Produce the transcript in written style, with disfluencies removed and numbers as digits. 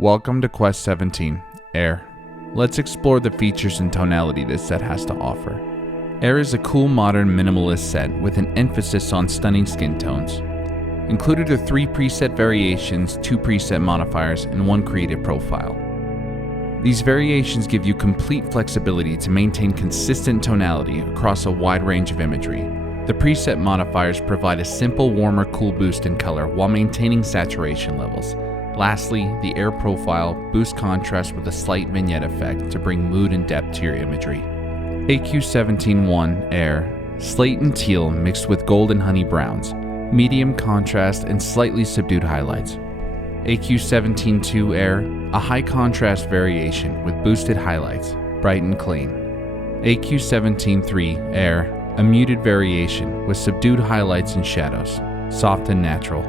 Welcome to Quest 17, Ayre. Let's explore the features and tonality this set has to offer. Ayre is a cool modern minimalist set with an emphasis on stunning skin tones. Included are 3 preset variations, 2 preset modifiers, and 1 creative profile. These variations give you complete flexibility to maintain consistent tonality across a wide range of imagery. The preset modifiers provide a simple warmer cool boost in color while maintaining saturation levels. Lastly, the Ayre profile boosts contrast with a slight vignette effect to bring mood and depth to your imagery. AQ17-1 Ayre, slate and teal mixed with gold and honey browns, medium contrast and slightly subdued highlights. AQ17-2 Ayre, a high contrast variation with boosted highlights, bright and clean. AQ17-3 Ayre, a muted variation with subdued highlights and shadows, soft and natural.